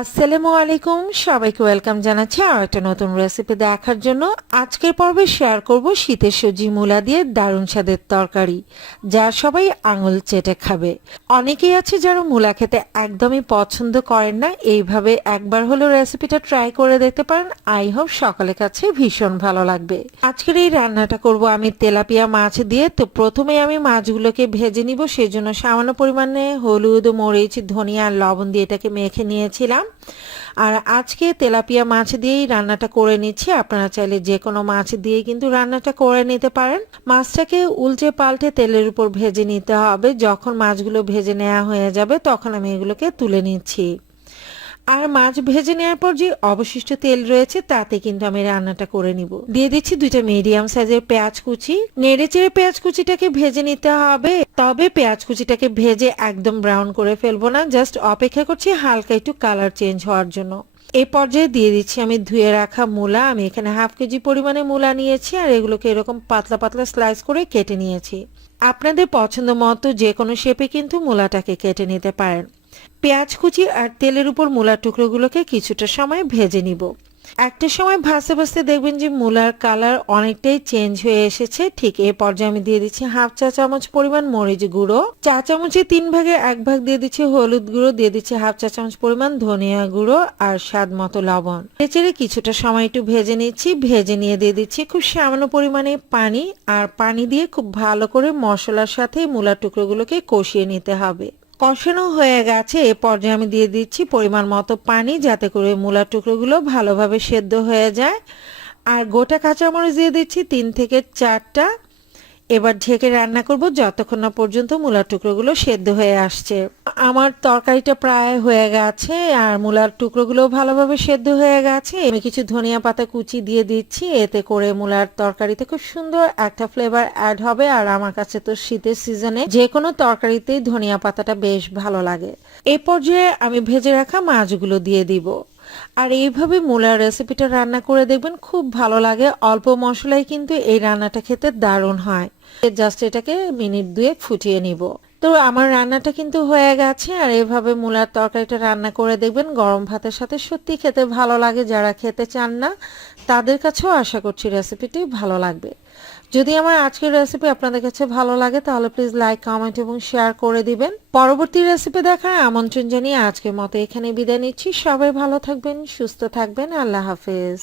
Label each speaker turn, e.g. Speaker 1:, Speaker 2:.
Speaker 1: আসসালামু আলাইকুম। সবাইকে ওয়েলকাম জানাচ্ছি আর একটা নতুন রেসিপি দেখার জন্য। আজকের পর্বে শেয়ার করব শীতের সবজি মূলা দিয়ে দারুণ স্বাদের তরকারি, যা সবাই আঙুল চেটে খাবে। অনেকেই আছে যারা মূলা খেতে একদমই পছন্দ করেন না। এইভাবে একবার হলেও রেসিপিটা ট্রাই করে দেখতে পারেন। আই হোপ সকালের কাছে ভীষণ ভালো লাগবে। আজকের এই রান্নাটা করব আমি তেলাপিয়া মাছ দিয়ে। তো প্রথমে আমি মাছগুলোকে ভেজে নিব। সেজন্য সামান্য পরিমাণে হলুদ, মরিচ, ধনিয়া, লবণ দিয়ে এটাকে মেখে নিয়েছিলাম। আর আজকে তেলাপিয়া মাছ দিয়েই রান্নাটা করে নিচ্ছি। আপনারা চাইলে যে কোনো মাছ দিয়ে কিন্তু রান্নাটা করে নিতে পারেন। মাছটাকে উল্টে পাল্টে তেলের উপর ভেজে নিতে হবে। যখন মাছগুলো ভেজে নেওয়া হয়ে যাবে, তখন আমি এগুলোকে তুলে নিচ্ছি। আর মাছ ভেজে নেওয়ার পর যে অবশিষ্ট তেল রয়েছে, তাতে কিন্তু আমি রান্নাটা করে নিব। দিয়ে দিচ্ছি দুইটা মিডিয়াম সাইজের পেঁয়াজ কুচি। নেড়ে চেড়ে পেঁয়াজ কুচিটাকে ভেজে নিতে হবে। তবে পেঁয়াজ কুচিটাকে ভেজে একদম ব্রাউন করে ফেলব না। জাস্ট অপেক্ষা করছি হালকা একটু কালার চেঞ্জ হওয়ার জন্য। এই পর্যায়ে দিয়ে দিচ্ছি আমি ধুয়ে রাখা মূলা। আমি এখানে হাফ কেজি পরিমাণে মূলা নিয়েছি আর এগুলোকে এরকম পাতলা পাতলা স্লাইস করে কেটে নিয়েছি। আপনাদের পছন্দ মতো যে কোনো শেপে কিন্তু মূলাটাকে কেটে নিতে পারেন। পেঁয়াজ কুচি আর তেলের উপর মূলার টুকরোগুলোকে কিছুটা সময় ভেজে নিব। একটা সময় ভাসতে ভাসতে দেখবেন যে মূলার কালার অনেকটাই চেঞ্জ হয়ে এসেছে। ঠিক এই পর্যায়ে আমি দিয়ে দিচ্ছি হাফ চা চামচ পরিমাণ মরিচ গুঁড়ো, চা চামচে তিন ভাগে এক ভাগ দিয়ে দিচ্ছি হলুদ গুঁড়ো, দিয়ে দিচ্ছি হাফ চা চামচ পরিমাণ ধনিয়া গুঁড়ো আর স্বাদ মতো লবণ। এছাড়া কিছুটা সময় একটু ভেজে নিচ্ছি। ভেজে নিয়ে দিয়ে দিচ্ছি খুব সামান্য পরিমাণে পানি আর পানি দিয়ে খুব ভালো করে মশলার সাথে মূলার টুকরোগুলোকে কষিয়ে নিতে হবে। কষানো হয়ে গেছে, এ পর্যায়ে আমি দিয়ে দিচ্ছি পরিমাণ মতো পানি যাতে করে মূলার টুকরোগুলো ভালোভাবে সেদ্ধ হয়ে যায়। আর গোটা কাঁচামরিচ দিয়ে দিচ্ছি তিন থেকে চারটা। এবার ঢেকে রান্না করব যতক্ষণ না পর্যন্ত মূলার টুকরোগুলো সেদ্ধ হয়ে আসছে। আমার তরকারিটা প্রায় হয়ে গেছে আর মূলার টুকরোগুলো ভালোভাবে সেদ্ধ হয়ে গেছে। আমি কিছু ধনিয়া পাতা কুচি দিয়ে দিচ্ছি। এতে করে মূলার তরকারিতে খুব সুন্দর একটা ফ্লেভার অ্যাড হবে আর আমার কাছে তো শীতের সিজনে যে কোনো তরকারিতেই ধনিয়া পাতাটা বেশ ভালো লাগে। এ পর্যায়ে আমি ভেজে রাখা মাছগুলো দিয়ে দিব। আর এইভাবে মূলার রেসিপিটা রান্না করে দেখবেন খুব ভালো লাগে। অল্প মশলায় কিন্তু এই রান্নাটা খেতে দারুণ হয়। জাস্ট এটাকে মিনিট দুয়েক ফুটিয়ে নিব। তো আমার রান্নাটা কিন্তু হয়ে গেছে, আর এভাবে মূলার তরকারিটা রান্না করে দেখবেন গরম ভাতের সাথে সত্যি খেতে ভালো লাগে, যারা খেতে চান না তাদের কাছেও আশা করছি রেসিপিটি ভালো লাগবে। যদি আমার আজকের রেসিপি আপনাদের কাছে ভালো লাগে তাহলে প্লিজ লাইক কমেন্ট এবং শেয়ার করে দিবেন। পরবর্তী রেসিপি দেখার আমন্ত্রণ জানিয়ে আজকের মতো এখানে বিদায় নিচ্ছি। সবাই ভালো থাকবেন, সুস্থ থাকবেন। আল্লাহ হাফেজ।